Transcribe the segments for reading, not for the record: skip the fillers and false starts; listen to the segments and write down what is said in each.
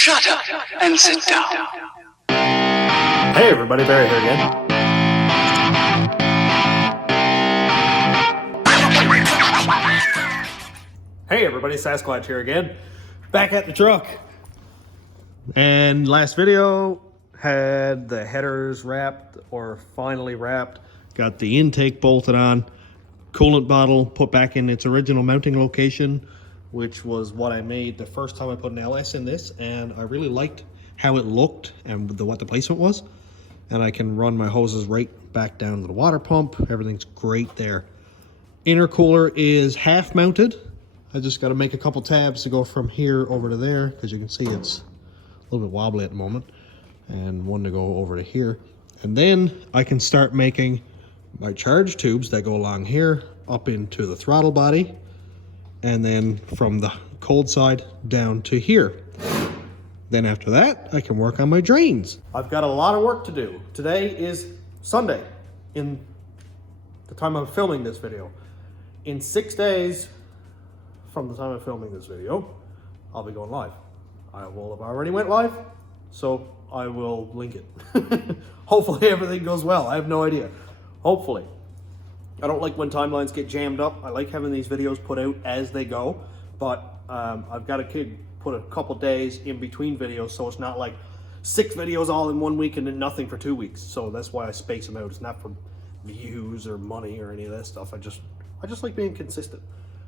Shut up and sit down. Hey everybody, Barry here again. Hey everybody, Sasquatch here again. Back at the truck. And last video had the headers wrapped, or finally wrapped. Got the intake bolted on. Coolant bottle put back in its original mounting location, which was what I made the first time I put an LS in this, and I really liked how it looked and what the placement was. And I can run my hoses right back down to the water pump. Everything's great there. Intercooler is half mounted. I just got to make a couple tabs to go from here over to there, because you can see it's a little bit wobbly at the moment, and one to go over to here. And then I can start making my charge tubes that go along here up into the throttle body, and then from the cold side down to here. Then after that, I can work on my drains. I've got a lot of work to do. Today is Sunday, in the time I'm filming this video. In 6 days from the time I'm filming this video, I'll be going live. I will have already went live, so I will link it. Hopefully everything goes well. I have no idea. Hopefully. I don't like when timelines get jammed up. I like having these videos put out as they go, but I've got to put a couple days in between videos, so it's not like 6 videos all in 1 week and then nothing for 2 weeks. So that's why I space them out. It's not for views or money or any of that stuff. I just like being consistent.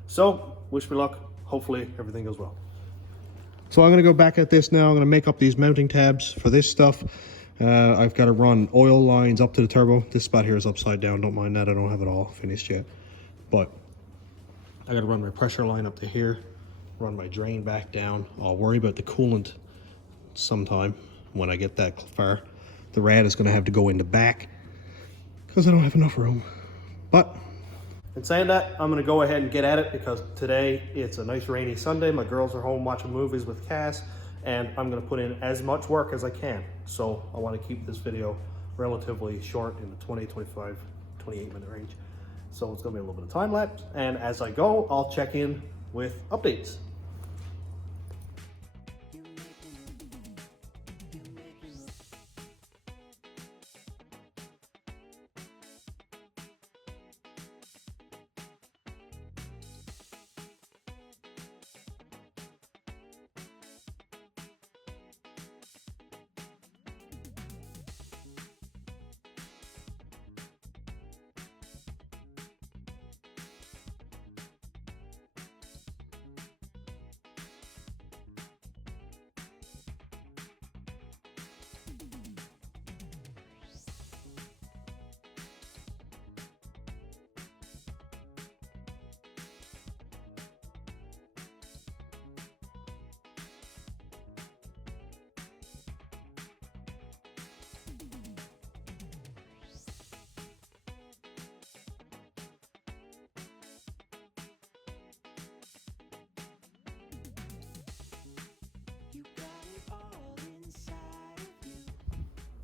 So wish me luck. Hopefully everything goes well. So I'm going to go back at this now. I'm going to make up these mounting tabs for this stuff. I've got to run oil lines up to the turbo. This spot here is upside down. Don't mind that. I don't have it all finished yet. But I got to run my pressure line up to here. Run my drain back down. I'll worry about the coolant sometime when I get that far. The rad is going to have to go in the back because I don't have enough room. But in saying that, I'm going to go ahead and get at it, because today it's a nice rainy Sunday. My girls are home watching movies with Cass, and I'm going to put in as much work as I can. So I want to keep this video relatively short, in the 20, 25, 28 minute range. So it's going to be a little bit of time lapse, and as I go, I'll check in with updates.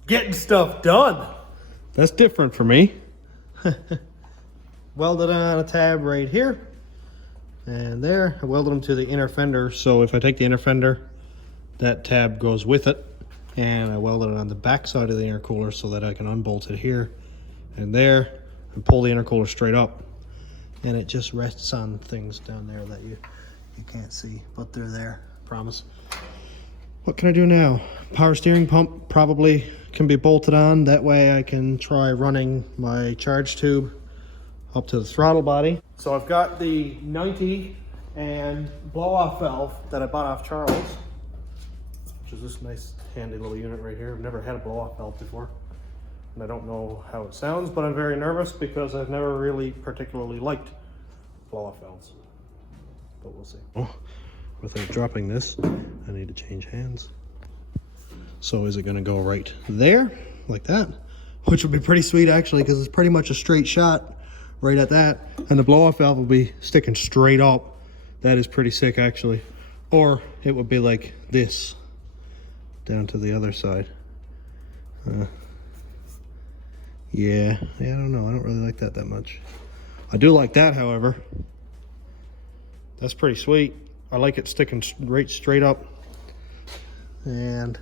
Getting stuff done. That's different for me. Welded on a tab right here and there. I welded them to the inner fender, so if I take the inner fender, that tab goes with it. And I welded it on the back side of the intercooler so that I can unbolt it here and there and pull the intercooler straight up. And it just rests on things down there that you can't see, but they're there, I promise. What can I do now? Power steering pump probably can be bolted on. That way I can try running my charge tube up to the throttle body. So I've got the 90 and blow-off valve that I bought off Charles, which is this nice handy little unit right here. I've never had a blow-off valve before, and I don't know how it sounds, but I'm very nervous because I've never really particularly liked blow-off valves. But we'll see. Oh, without dropping this, I need to change hands. So is it going to go right there, like that? Which would be pretty sweet, actually, because it's pretty much a straight shot right at that. And the blow-off valve will be sticking straight up. That is pretty sick, actually. Or it would be like this, down to the other side. Yeah, I don't know. I don't really like that much. I do like that, however. That's pretty sweet. I like it sticking right straight up. And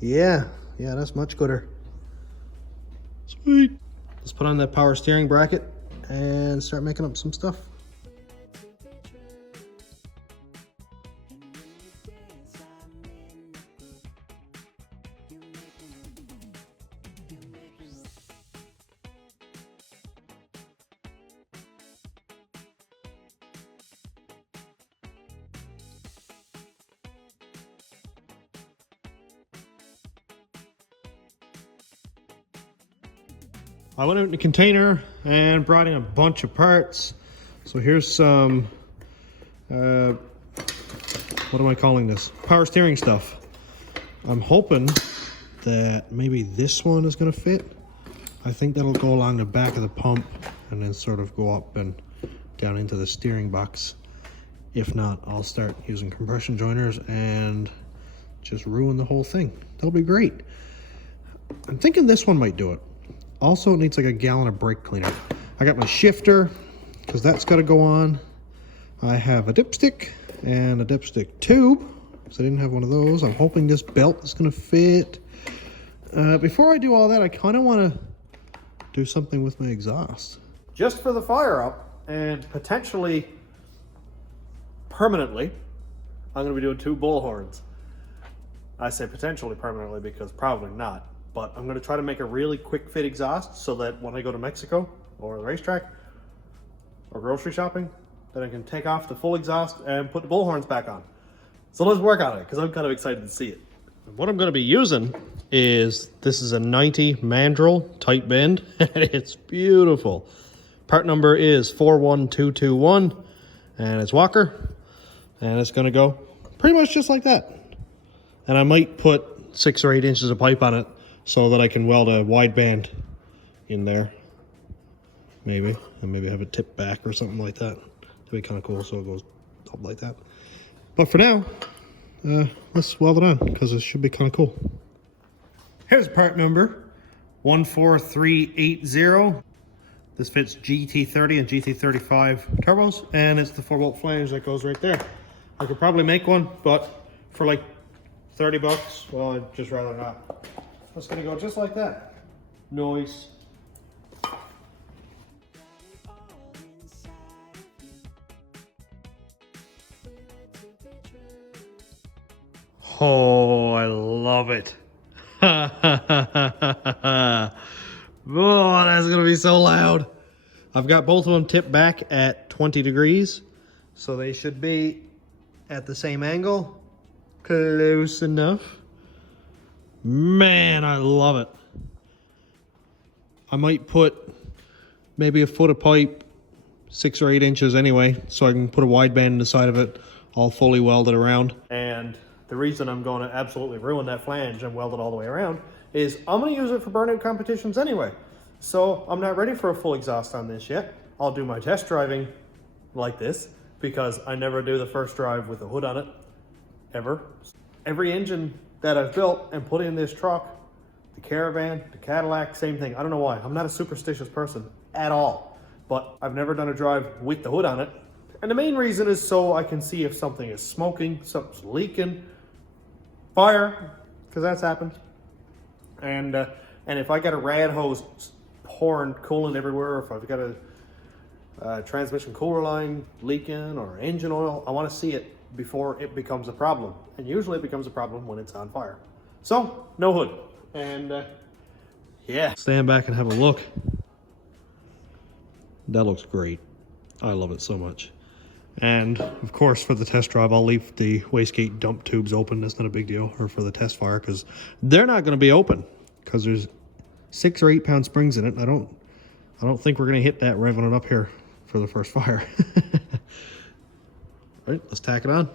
yeah, that's much gooder. Sweet. Let's put on that power steering bracket and start making up some stuff. I went out in the container and brought in a bunch of parts. So here's some, what am I calling this? Power steering stuff. I'm hoping that maybe this one is gonna fit. I think that'll go along the back of the pump and then sort of go up and down into the steering box. If not, I'll start using compression joiners and just ruin the whole thing. That'll be great. I'm thinking this one might do it. Also, it needs like a gallon of brake cleaner. I got my shifter, because that's got to go on. I have a dipstick and a dipstick tube, because I didn't have one of those. I'm hoping this belt is going to fit. Before I do all that, I kind of want to do something with my exhaust. Just for the fire up, and potentially permanently, I'm going to be doing 2 bullhorns. I say potentially permanently because probably not. But I'm going to try to make a really quick fit exhaust so that when I go to Mexico or the racetrack or grocery shopping, that I can take off the full exhaust and put the bullhorns back on. So let's work on it because I'm kind of excited to see it. What I'm going to be using is, this is a 90 mandrel tight bend and it's beautiful. Part number is 41221 and it's Walker, and it's going to go pretty much just like that. And I might put 6 or 8 inches of pipe on it so that I can weld a wideband in there, maybe, and maybe have it tip back or something like that. That'd be kind of cool, so it goes up like that. But for now, let's weld it on because it should be kind of cool. Here's part number 14380. This fits GT30 and GT35 turbos, and it's the 4-bolt flange that goes right there. I could probably make one, but for like 30 bucks, well, I'd just rather not. It's gonna go just like that. Noise. Oh, I love it. Oh, that's gonna be so loud. I've got both of them tipped back at 20 degrees, so they should be at the same angle. Close enough. Man, I love it. I might put maybe a foot of pipe, 6 or 8 inches anyway, so I can put a wideband in the side of it, all fully welded around. And the reason I'm going to absolutely ruin that flange and weld it all the way around is I'm going to use it for burnout competitions anyway. So I'm not ready for a full exhaust on this yet. I'll do my test driving like this because I never do the first drive with the hood on it, ever. Every engine that I've built and put in this truck, the Caravan, the Cadillac, same thing. I don't know why. I'm not a superstitious person at all, but I've never done a drive with the hood on it. And the main reason is so I can see if something is smoking, something's leaking, fire, because that's happened. And if I got a rad hose pouring coolant everywhere, if I've got a transmission cooler line leaking or engine oil, I want to see it before it becomes a problem. And usually it becomes a problem when it's on fire. So, no hood. And yeah. Stand back and have a look. That looks great. I love it so much. And of course, for the test drive, I'll leave the wastegate dump tubes open. That's not a big deal. Or for the test fire, because they're not going to be open because there's 6 or 8 pound springs in it. And I don't think we're going to hit that revving it up here for the first fire. All right, let's tack it on.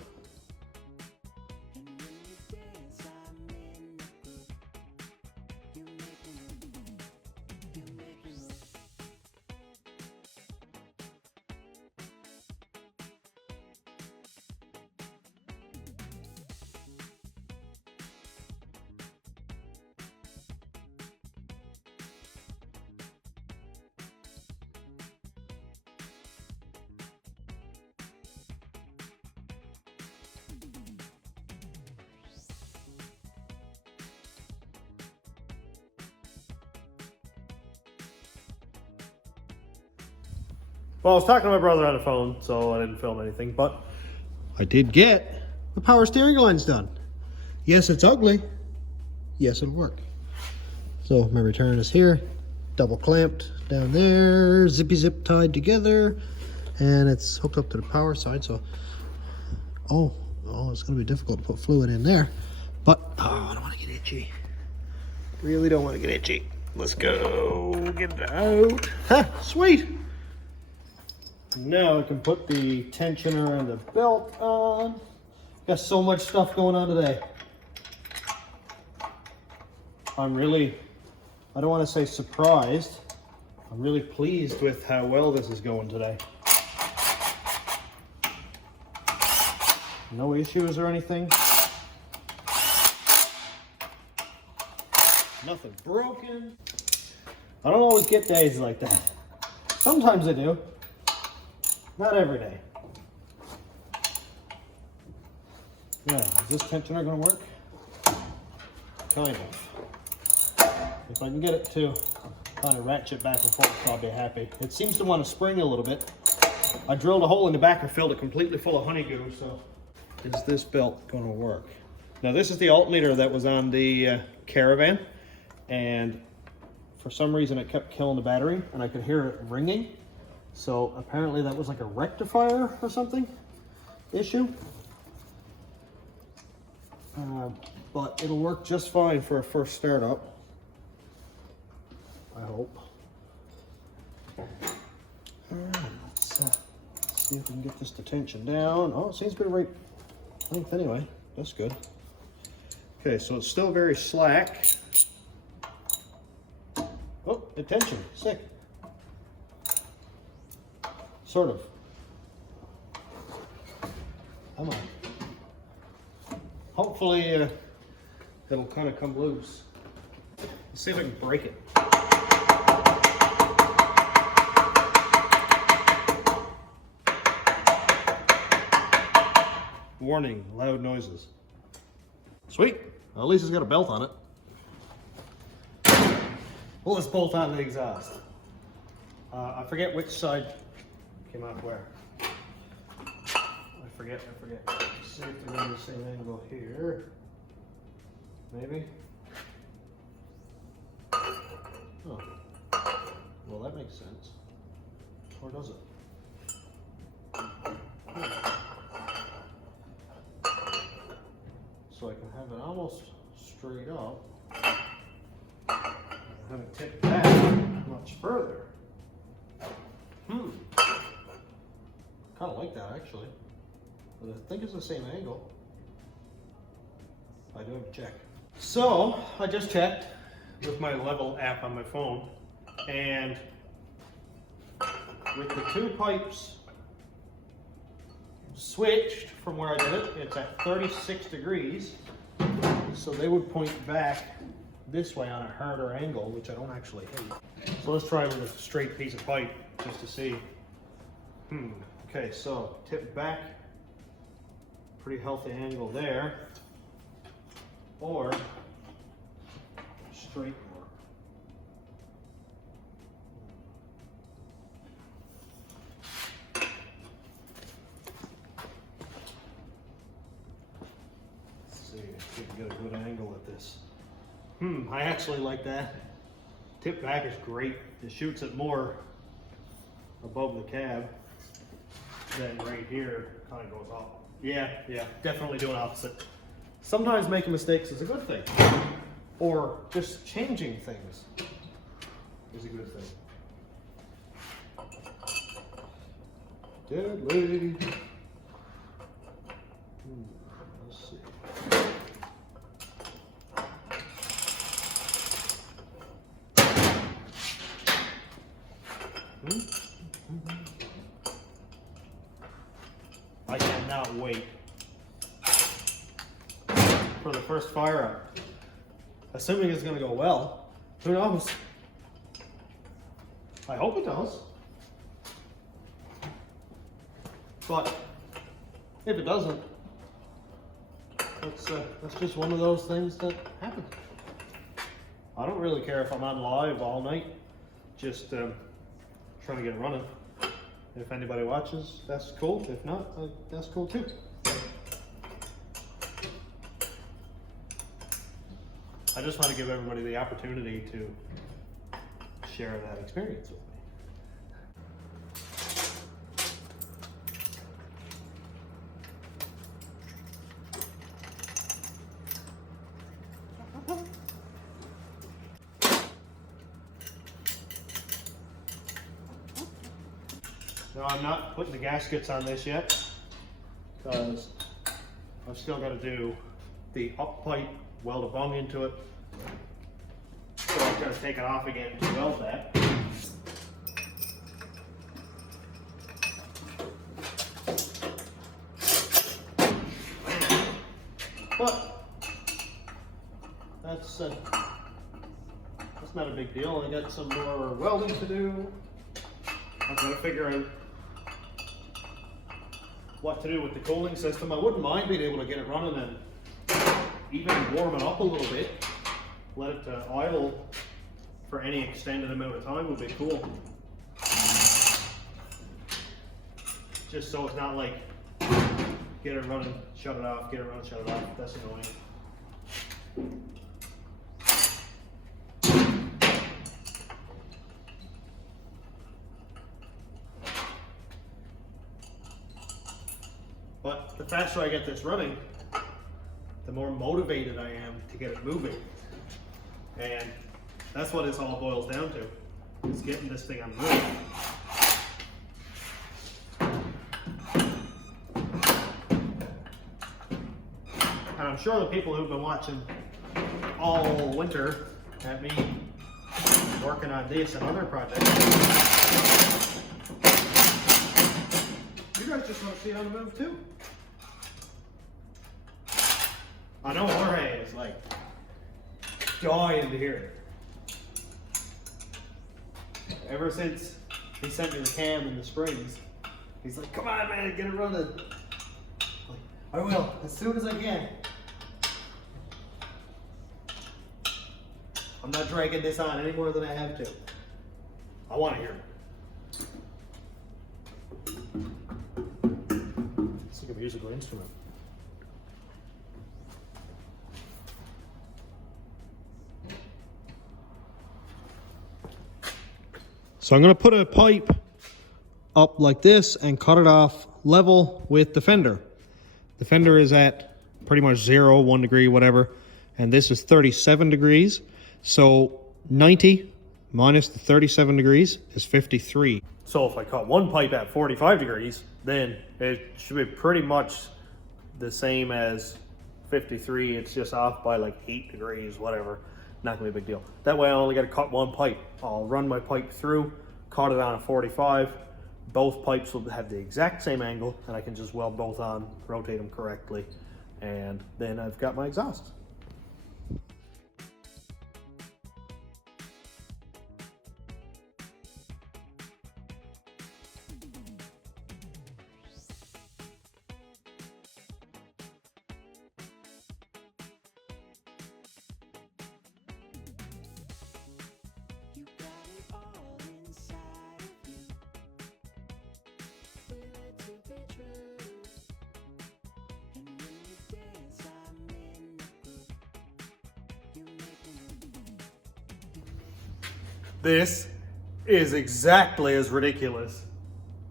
Well, I was talking to my brother on the phone, so I didn't film anything, but I did get the power steering lines done. Yes, it's ugly. Yes, it'll work. So my return is here, double clamped down there, zippy zip tied together, and it's hooked up to the power side. So, oh, it's gonna be difficult to put fluid in there, but I don't want to get itchy. Really don't want to get itchy. Let's go get it out. Ha, sweet. Now I can put the tensioner and the belt on. Got so much stuff going on today. I don't want to say surprised. I'm really pleased with how well this is going today. No issues or anything. Nothing broken. I don't always get days like that. Sometimes I do. Not every day. Yeah, is this tensioner gonna work? Kind of. If I can get it to kind of ratchet back and forth, I'll be happy. It seems to want to spring a little bit. I drilled a hole in the back and filled it completely full of honeydew, so is this belt gonna work? Now this is the alternator that was on the Caravan, and for some reason it kept killing the battery and I could hear it ringing. So apparently that was like a rectifier or something issue. But it'll work just fine for a first startup, I hope. Let's see if we can get this to tension down. Oh, it seems to be the right length anyway. That's good. Okay, so it's still very slack. Oh, the tension, sick. Sort of. Come on. Hopefully it'll kind of come loose. Let's see if I can break it. Warning, loud noises. Sweet. Well, at least it's got a belt on it. Well, let's bolt on the exhaust. I forget which side came out where. I forget. Let's see if they're in the same angle here. Maybe. Oh. Well, that makes sense. Or does it? So I can have it almost straight up. Have it tip back much further. Kind of like that actually, but I think it's the same angle. I do have to check. So I just checked with my level app on my phone, and with the two pipes switched from where I did it, it's at 36 degrees, so they would point back this way on a harder angle, which I don't actually hate. So let's try with a straight piece of pipe just to see. Okay, so tip back, pretty healthy angle there, or straight more. Let's see if we can get a good angle at this. I actually like that. Tip back is great. It shoots it more above the cab. Then right here kind of goes up. Yeah, definitely doing opposite. Sometimes making mistakes is a good thing, or just changing things is a good thing. Deadly. Let's see. I cannot wait for the first fire up. Assuming it's going to go well. Who knows? I hope it does. But if it doesn't, that's just one of those things that happen. I don't really care if I'm on live all night, just trying to get it running. If anybody watches, that's cool. If not, that's cool too. I just want to give everybody the opportunity to share that experience with me. No, I'm not putting the gaskets on this yet because I've still got to do the up pipe, weld a bung into it. So I've got to take it off again to weld that. But that's not a big deal. I got some more welding to do. I've got to figure out what to do with the cooling system. I wouldn't mind being able to get it running and even warm it up a little bit. Let it idle for any extended amount of time would be cool. Just so it's not like get it running, shut it off, get it running, shut it off. That's annoying. But the faster I get this running, the more motivated I am to get it moving. And that's what this all boils down to, is getting this thing on the move. And I'm sure the people who've been watching all winter at me working on this and other projects, you guys just want to see it on the move too. I know Jorge is like dying to hear it. Ever since he sent me the cam in the springs, he's like, come on man, get it running. Like, I will, as soon as I can. I'm not dragging this on any more than I have to. I want to hear it. It's like a musical instrument. So I'm going to put a pipe up like this and cut it off level with the fender. The fender is at pretty much 0, 1 degree, whatever. And this is 37 degrees. So 90 minus the 37 degrees is 53. So if I cut one pipe at 45 degrees, then it should be pretty much the same as 53. It's just off by like 8 degrees, whatever. Not gonna be a big deal. That way I only gotta cut one pipe. I'll run my pipe through, cut it on a 45. Both pipes will have the exact same angle and I can just weld both on, rotate them correctly, and then I've got my exhaust. This is exactly as ridiculous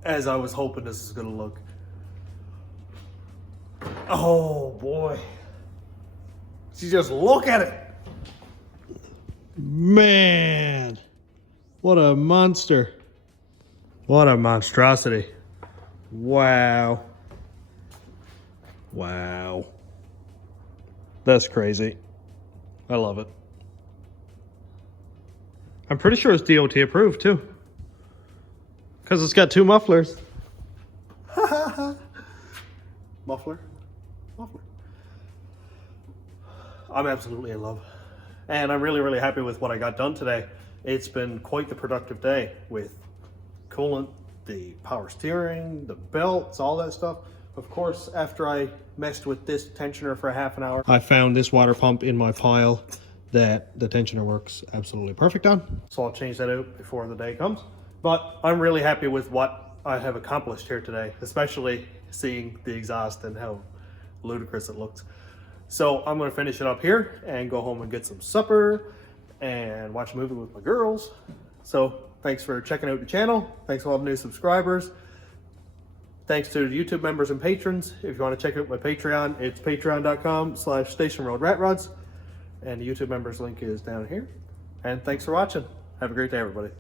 as I was hoping this is going to look. Oh boy. You just look at it. Man, what a monster. What a monstrosity. Wow. Wow. That's crazy. I love it. I'm pretty sure it's DOT approved too, because it's got 2 mufflers. Muffler. I'm absolutely in love, and I'm really happy with what I got done today. It's been quite the productive day with coolant, the power steering, the belts, all that stuff. Of course, after I messed with this tensioner for a half an hour, I found this water pump in my pile that the tensioner works absolutely perfect on. So I'll change that out before the day comes. But I'm really happy with what I have accomplished here today, especially seeing the exhaust and how ludicrous it looks. So I'm going to finish it up here and go home and get some supper and watch a movie with my girls. So thanks for checking out the channel. Thanks to all the new subscribers. Thanks to the YouTube members and patrons. If you want to check out my Patreon, it's patreon.com/stationroadratrods. And the YouTube members link is down here. And thanks for watching. Have a great day, everybody.